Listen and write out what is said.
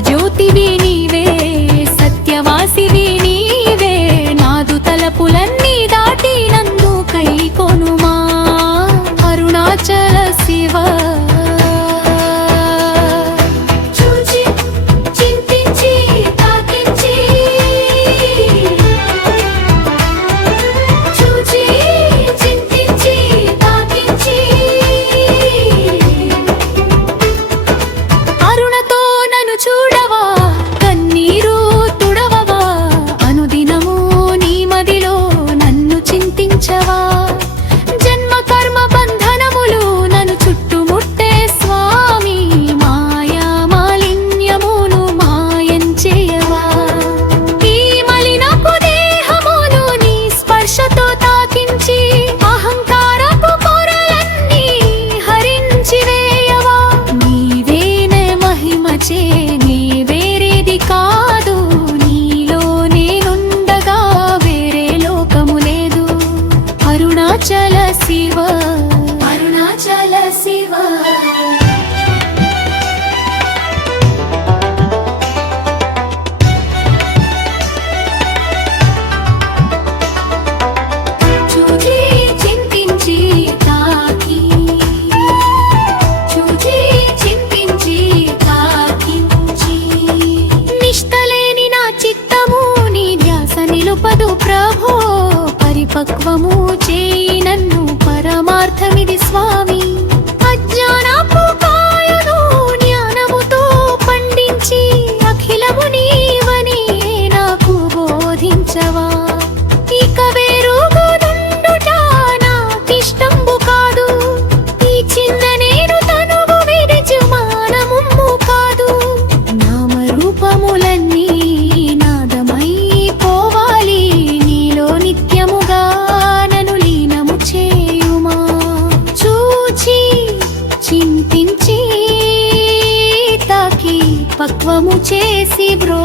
ज्योति भी ధ్యాస ప్రభో పరిపక్వము చేయి. పక్వము చేసి బ్రో